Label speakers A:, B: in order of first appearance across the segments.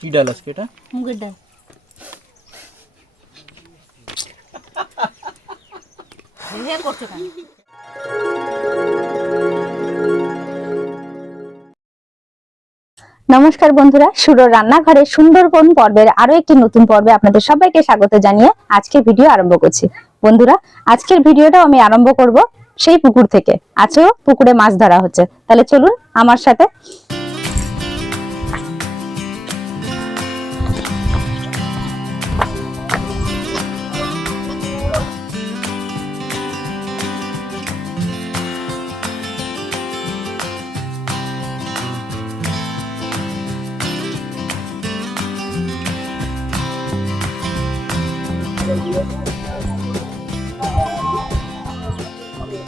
A: কি ডাল আজকে এটা?
B: মুগের ডাল। করছ কেন?
C: নমস্কার বন্ধুরা সুরর রান্নাঘরের সুন্দরবন পর্বের আরও একটি নতুন পর্বে আপনাদের সবাইকে স্বাগত জানিয়ে আজকে ভিডিও আরম্ভ করছি। বন্ধুরা আজকের ভিডিওটা আমি আরম্ভ করব সেই পুকুর থেকে। আজও পুকুরে মাছ ধরা হচ্ছে। তাহলে চলুন আমার সাথে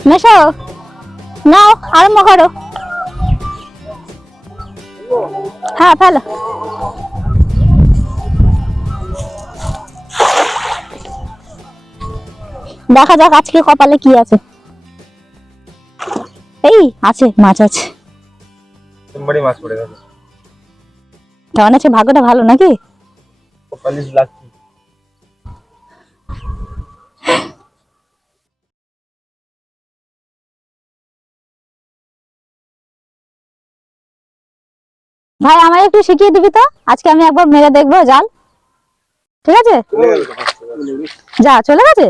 C: মেশো। নাও আরম্ভ করো। হ্যাঁ ফেলো। দেখা যাক আজকে কপালে কি আছে। এই আছে মাছ আছে।
A: মাছ পড়ে গেছে।
C: ভাগ্যটা ভালো নাকি?
A: পঁয়তাল্লিশ লাখ
C: ভাই, আমায় একটু শিখিয়ে দিবি তো? আজকে আমি একবার মেরে দেখব, জাল। ঠিক আছে? যা, চলে গেছে?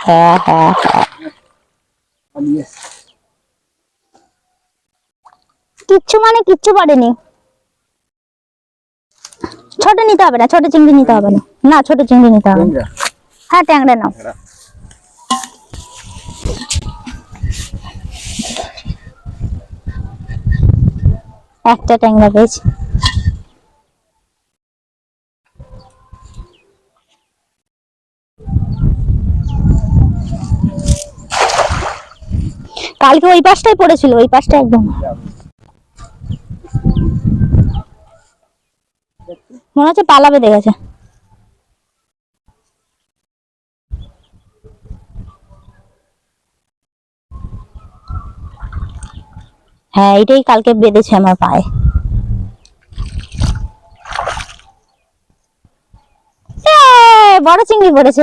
C: হ্যাঁ হ্যাঁ হ্যাঁ। কিচ্ছু মানে কিচ্ছু পড়েনি ছোট নিতে হবে না ছোট চিংড়ি নিতে হবে না। না ছোট চিংড়ি নিতে হবে হ্যাঁ ট্যাংরা নাও। একটা ট্যাংরা পেয়েছি। কালকে ওই পাশটাই পড়েছিল ওই পাশটা একদম। মনে হচ্ছে পালা বেঁধে গেছে হ্যাঁ এটাই কালকে বেঁধেছে আমার পায়ে। বড় চিংড়ি পড়েছে।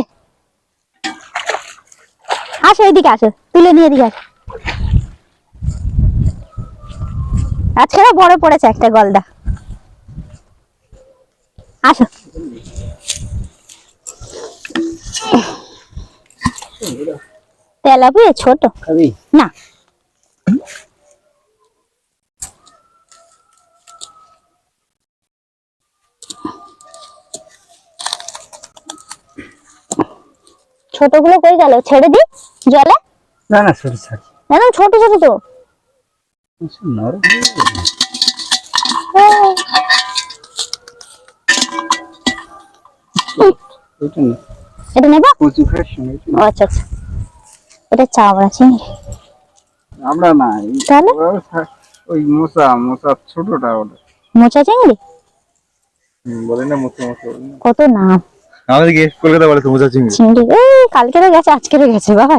C: আসো, এদিকে আসো, তুলে নিয়ে এদিকে আসো। আজকে বড় পড়েছে একটা গলদা। আসো। তেলাপিয়া ছোট। না। ছোটগুলো কই গেল? ছেড়ে দি জলে।
A: না না সরি সরি
C: একদম ছোট ছোট তো।
A: নরম না?
C: এটা নেবা?
A: কচু সময়
C: আচ্ছা আচ্ছা। এটা চাওড়া চিংড়ি
A: আমরা না
C: তাহলে?
A: ওই মোসা মোসা ছোটটা ওটা।
C: মোচা চিংড়ি
A: বলে না মোসা মোসা
C: কত নাম?
A: আমাদের গেস্ট কলকাতা বলে তো মোসা চিংড়ি
C: চিংড়ি এই কালকেরও গেছে আজকেরও গেছে বাবা।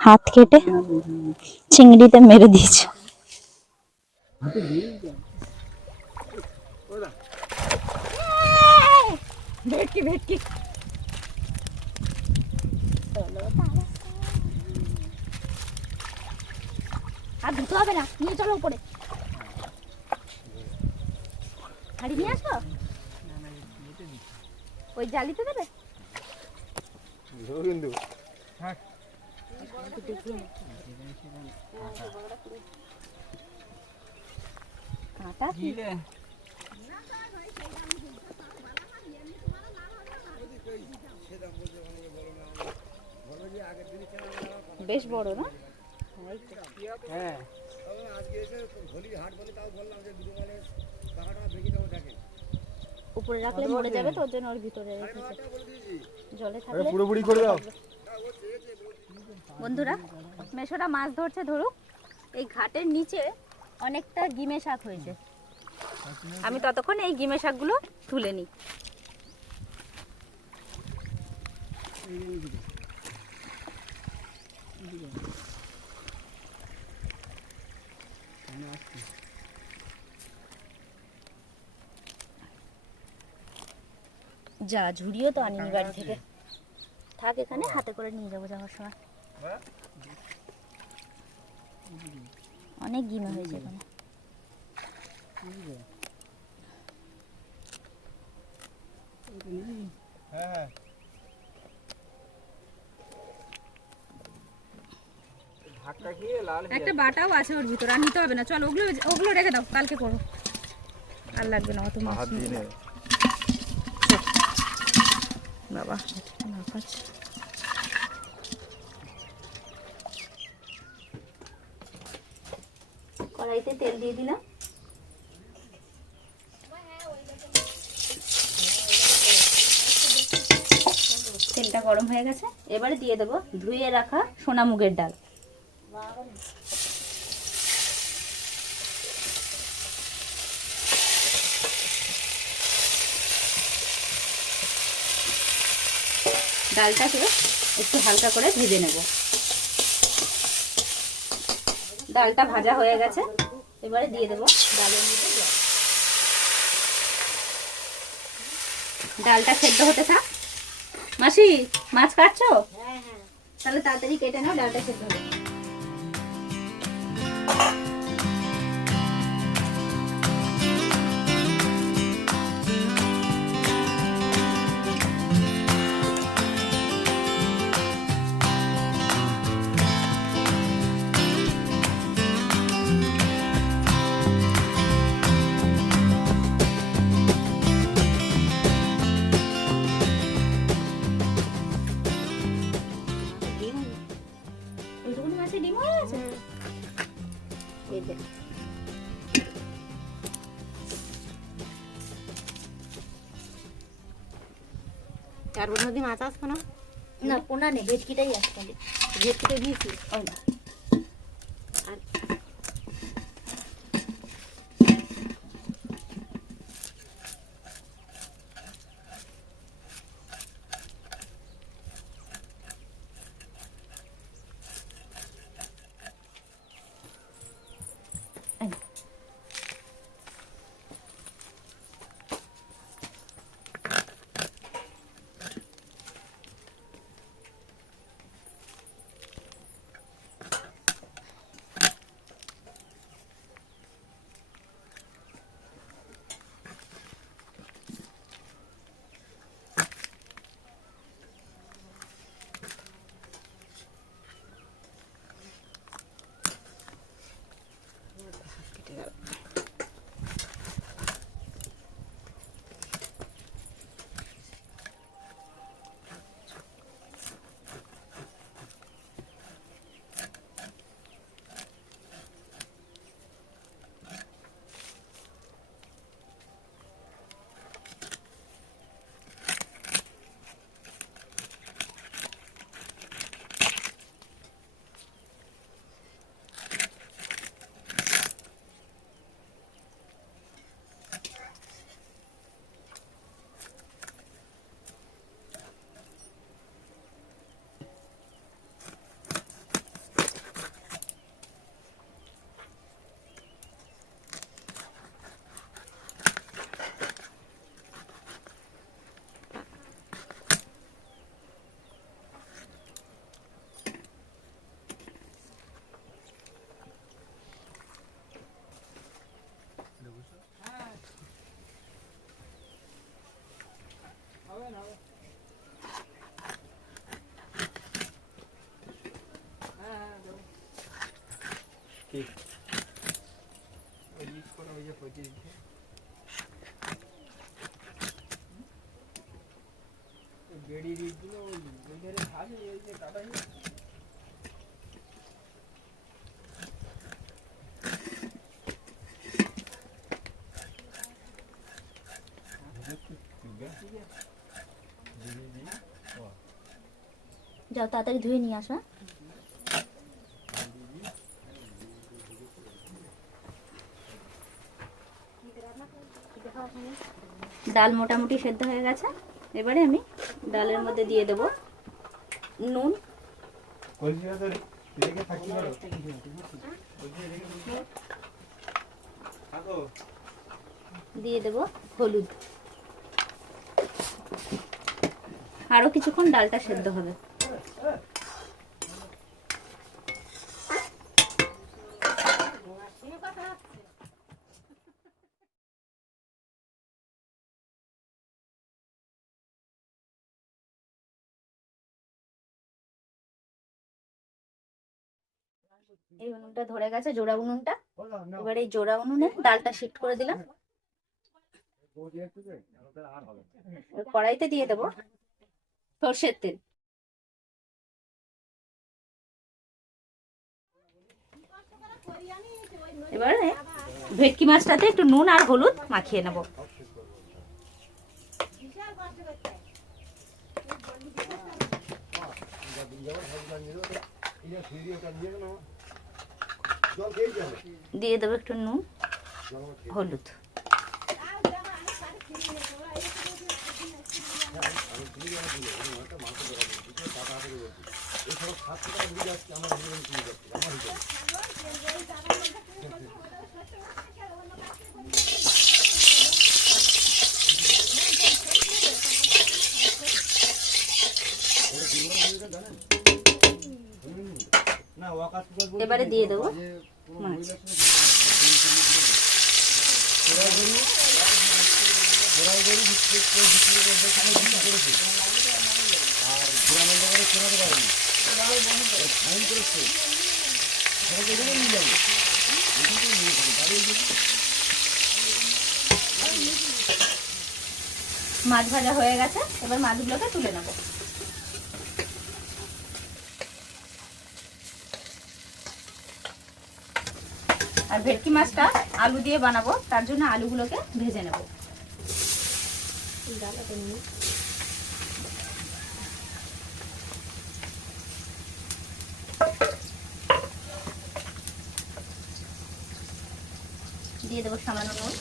A: হাত
C: কেটে চিংড়িতে মেরে দিয়েছে।
B: ভেটকি ভেটকি।
C: আর ধুতে হবে না নিয়ে চলো উপরে। হাড়ি নিয়ে আসব? ওই জালিতে দেবে?
A: কিন্তু
C: কাঁটা
B: বেশ বড় না?
A: হ্যাঁ।
B: উপরে রাখলে মরে যাবে তো ওর জন্য ওর ভিতরে জলে থাকলে
A: পুরোপুরি করে দাও।
C: বন্ধুরা মেশোটা মাছ ধরছে ধরুক এই ঘাটের নিচে অনেকটা গিমে শাক হয়েছে। আমি ততক্ষণ এই গিমে শাকগুলো তুলে নিই। যা ঝুড়িও তো আনিনি বাড়ি থেকে। থাক এখানে হাতে করে নিয়ে যাব যাওয়ার সময়। অনেক গিমা হয়েছে এখানে
D: হ্যাঁ ধাক্কা খেয়ে লাল হয়ে
A: একটা বাটাও আছে ওর ভিতরে আর নিতে হবে না। চলো ওগুলো ওগুলো রেখে দাও কালকে করো আর লাগবে না অত মাছ। বাবা
C: কড়াইতে তেল দিয়ে দিলাম। তেলটা গরম হয়ে গেছে। এবারে দিয়ে দেবো ধুয়ে রাখা সোনা মুগের ডাল। ডালটাকে একটু হালকা করে ভেজে নেব। ডালটা ভাজা হয়ে গেছে এবারে দিয়ে দেব ডালের মধ্যে ডালটা সেদ্ধ হতে থাক। মাসি মাছ কাটছো তাহলে তাড়াতাড়ি কেটে নাও ডালটা সেদ্ধ হবে মাছ
E: আসব না
C: না পোনা নেই ভেটকিটাই আসবে
E: ভেটকিটা দিয়েছি
C: ওই না।
D: ওই ইউজ করে ওই যে পঁচিশ দিয়ে। ওই বেড়ি দিয়েছিল ওই ওই ধারে ঘাসে ওই যে কাটা হয়ে
C: যাও, তাড়াতাড়ি ধুয়ে নিয়ে আসো হ্যাঁ? ডাল মোটামুটি সেদ্ধ হয়ে গেছে। এবারে আমি ডালের মধ্যে দিয়ে দেব নুন। দিয়ে দেব হলুদ। আরও কিছুক্ষণ ডালটা সেদ্ধ হবে। এই উনুনটা ধরে গেছে জোড়া উনুনটা। এবার এই জোড়া উনুনে ডালটা শিফট করে দিলাম। এবার কড়াইতে দিয়ে দেবো সর্ষের তেল। এবারে ভেটকি মাছটাতে একটু নুন আর হলুদ মাখিয়ে নেব। দিয়ে দেবো একটু নুন হলুদ। এবারে দিয়ে দেবো। মাছ। মাছ ভাজা হয়ে গেছে। এবার মাছগুলোকে তুলে নেব। আর ভেটকি মাছটা আলু দিয়ে বানাবো, তার জন্য আলুগুলোকে ভেজে নেব। দিয়ে দেবো সামান্য নুন।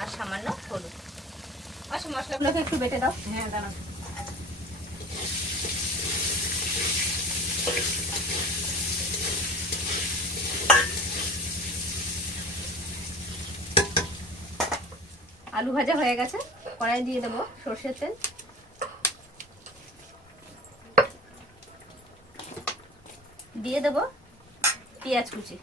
C: আর সামান্য হলুদ। আচ্ছা মশলাগুলোকে একটু বেটে দাও।
E: হ্যাঁ দাঁড়া
C: আলু ভাজা হয়ে গেছে। কড়াই দিয়ে দেবো সর্ষের তেল। দিয়ে দেবো পেঁয়াজ কুচি।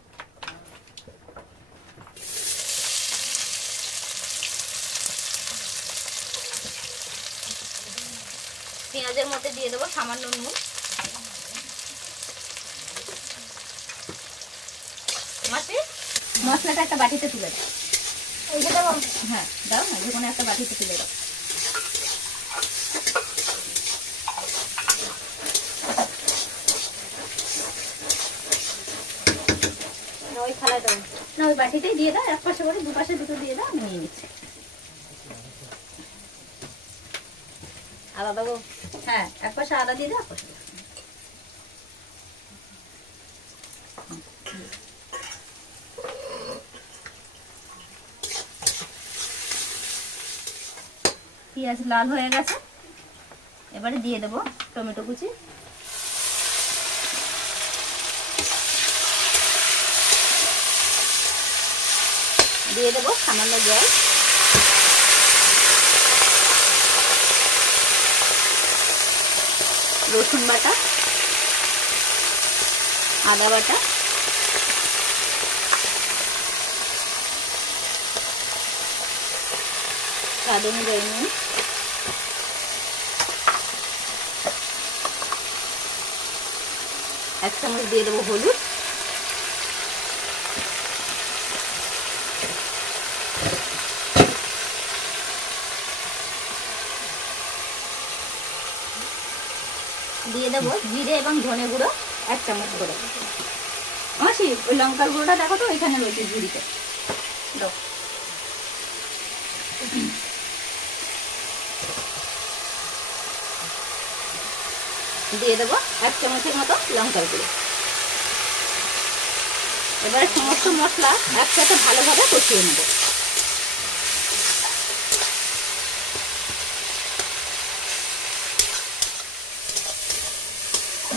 C: পেঁয়াজের মধ্যে দিয়ে দেবো সামান্য নুন। মশলাটা একটা বাটিতে তুলে
E: দেবো
C: হ্যাঁ দাও না যে কোনো একটা বাটিতে তুলে দাও।
E: ওই থালায় দেবো
C: না ওই বাটিতেই দিয়ে দাও এক পাশে করে দু পাশে দুটো দিয়ে দাও আমি নিয়ে নিচ্ছি।
E: আদা দেবো
C: হ্যাঁ এক পাশে আদা দিয়ে দাও এক পাশে পেঁয়াজ লাল হয়ে গেছে। এবারে দিয়ে দেবো টমেটো কুচি। দিয়ে দেবো সামান্য জল। রসুন বাটা, আদা বাটা। স্বাদ অনুযায়ী নুন এক চামচ দিয়ে দেবো হলুদ। দিয়ে দেবো জিরে এবং ধনে গুঁড়ো এক চামচ করে। মাসি, ওই লঙ্কার গুঁড়োটা দেখো তো, ওইখানে রয়েছে ঝুড়িতে দাও। দিয়ে দেবো এক চামচের মতো লঙ্কার গুঁড়ো। এবারে সমস্ত মশলা একসাথে ভালোভাবে কষিয়ে নেব।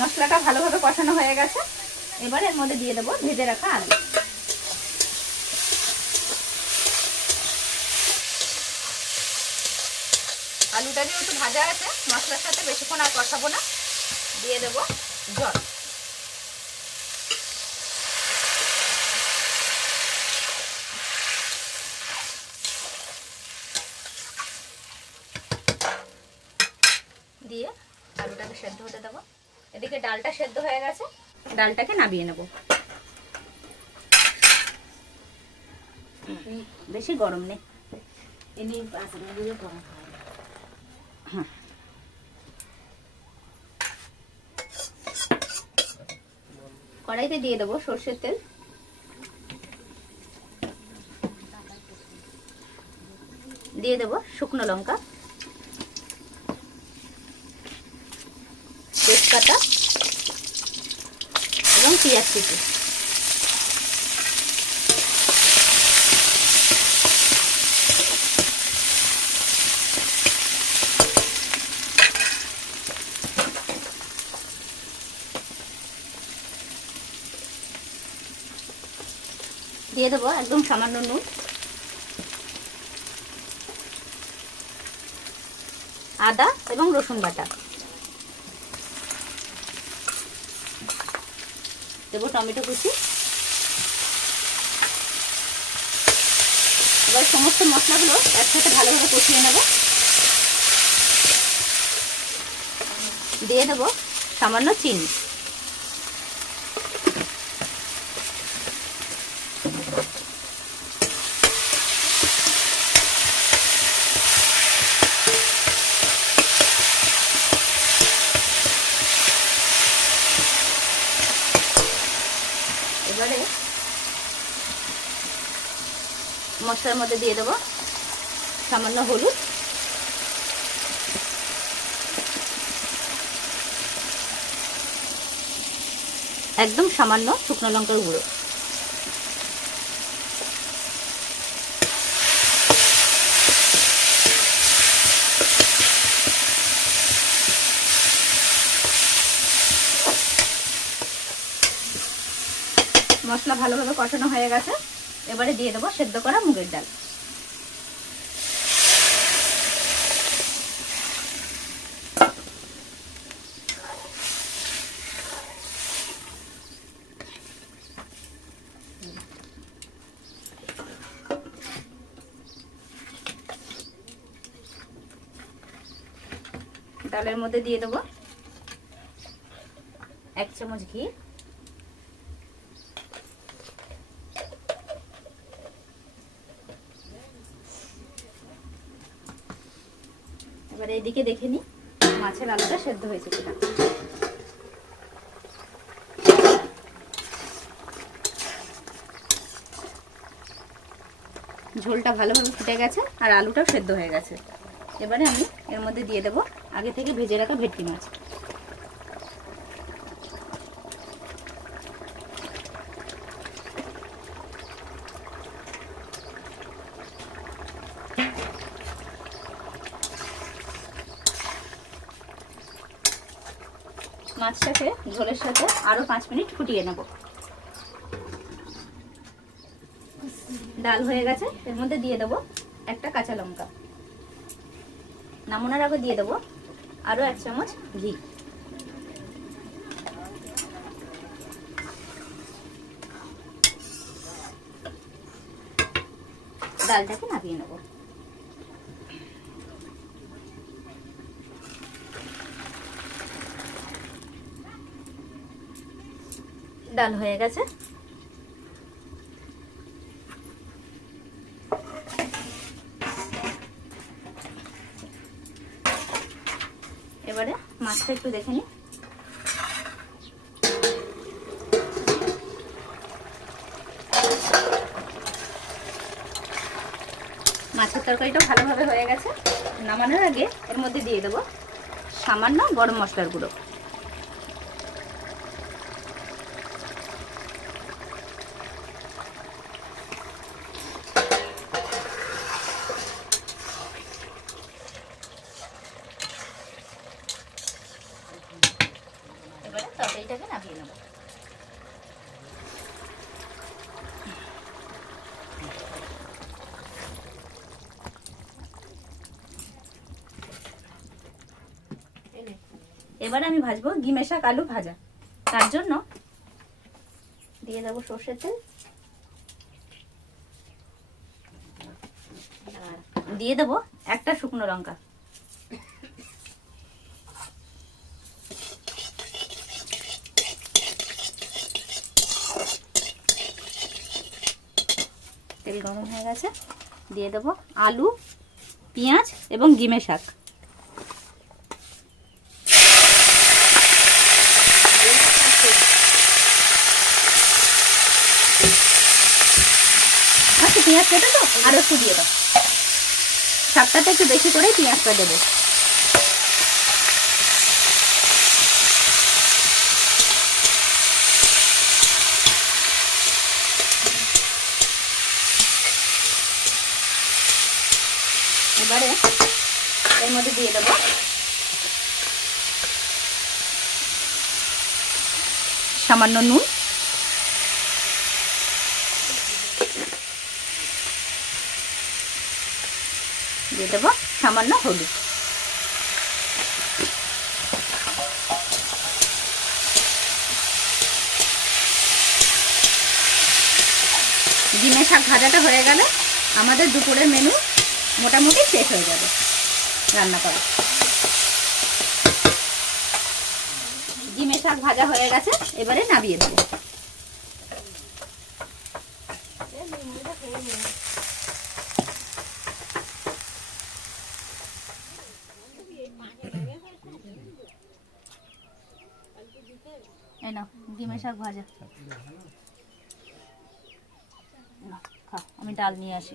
C: মশলাটা ভালোভাবে কষানো হয়ে গেছে। এবার এর মধ্যে দিয়ে দেবো ভেজে রাখা আলু। আলুটা যেহেতু ভাজা আছে, মশলার সাথে বেশিক্ষণ আর কষাবো না। দিয়ে দেবো জল। দিয়ে আলুটাকে সেদ্ধ হতে দেবো। এদিকে ডালটা সেদ্ধ হয়ে গেছে। ডালটাকে নামিয়ে নেব। বেশি গরম নেই।
E: এমনি করা হয়।
C: কড়াইতে দিয়ে দেবো সর্ষের তেল। দিয়ে দেবো শুকনো লঙ্কা। তেজপাতা এবং পেঁয়াজ কুচি। দিয়ে দেবো, একদম সামান্য নুন। আদা এবং রসুন বাটা। দেবো টমেটো কুচি। এবার সমস্ত মশলাগুলো একসাথে ভালোভাবে কষিয়ে নেব। দিয়ে দেবো সামান্য চিনি এবারে মশলার মধ্যে দিয়ে দেবো সামান্য হলুদ। একদম সামান্য শুকনো লঙ্কার গুঁড়ো। মশলা ভালোভাবে কষানো হয়ে গেছে। এবারে দিয়ে দেবো সেদ্ধ করা মুগের ডাল। ডালের মধ্যে দিয়ে দেবো এক চামচ ঘি। এইদিকে দেখে নিই মাছের আলুটা সেদ্ধ হয়েছে কিনা। ঝোলটা ভালোভাবে ফুটে গেছে আর আলুটাও সেদ্ধ হয়ে গেছে। এবারে আমি এর মধ্যে দিয়ে দেবো আগে থেকে ভেজে রাখা ভেটকি মাছ। মাছটাকে ঝোলের সাথে আরও পাঁচ মিনিট ফুটিয়ে নেব। ডাল হয়ে গেছে, এর মধ্যে দিয়ে দেবো একটা কাঁচা লঙ্কা। নামানোর আগে দিয়ে দেবো আরও এক চামচ ঘি। ডালটাকে নামিয়ে নেব। ডাল হয়ে গেছে। এবারে মাছটা একটু দেখে নিই। মাছের তরকারিটা ভালোভাবে হয়ে গেছে। নামানোর আগে এর মধ্যে দিয়ে দেবো সামান্য গরম মশলার গুঁড়ো এবারে এইটাকে নামিয়ে নেব এবার আমি ভাজবো গিমে শাক আলু ভাজা। তার জন্য দিয়ে দেবো সর্ষের তেল। দিয়ে দেবো একটা শুকনো লঙ্কা। তেল গরম হয়ে গেছে। দিয়ে দেবো আলু, পেঁয়াজ এবং গিমে শাক আচ্ছা পেঁয়াজ কেটে তো আরও একটু দিয়ে দাও। শাকটাতে একটু বেশি করেই পেঁয়াজটা দেবো। এবারে এর মধ্যে দিয়ে দেবো। সামান্য নুন। দিয়ে দেবো সামান্য হলুদ। ডিমের শাক ভাজাটা হয়ে গেলে আমাদের দুপুরের মেনু মোটামুটি শেষ হয়ে যাবে রান্না করা। ডিমের শাক ভাজা হয়ে গেছে, এবারে নামিয়ে দেবো এই নাও ডিমের শাক ভাজা। আমি ডাল নিয়ে আসি।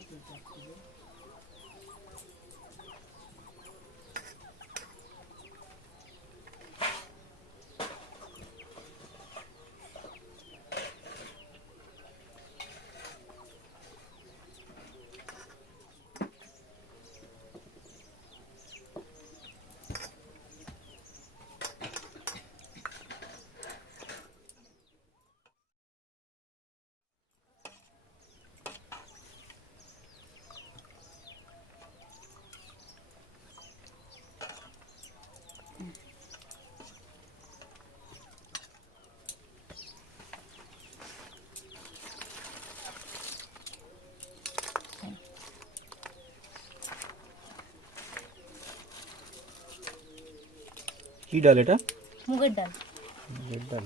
D: কি ডাল এটা?
C: মুগের ডাল।
D: মুগের ডাল।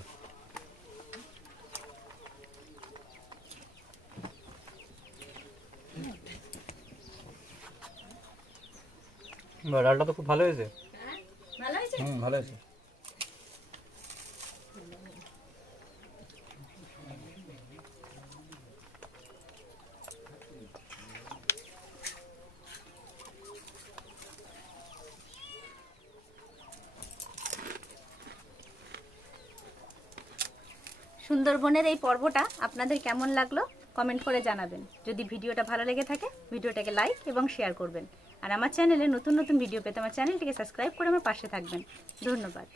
D: ডালটা তো খুব ভালো হয়েছে।
C: ভালো হয়েছে?
D: হুম ভালো হয়েছে।
C: সুন্দরবনের এই পর্বটা আপনাদের কেমন লাগল কমেন্ট করে জানাবেন। যদি ভিডিওটা ভালো লেগে থাকে, ভিডিওটাকে লাইক এবং শেয়ার করবেন। আর আমার চ্যানেলে নতুন নতুন ভিডিও পেতে আমার চ্যানেলটিকে সাবস্ক্রাইব করে আমার পাশে থাকবেন। ধন্যবাদ।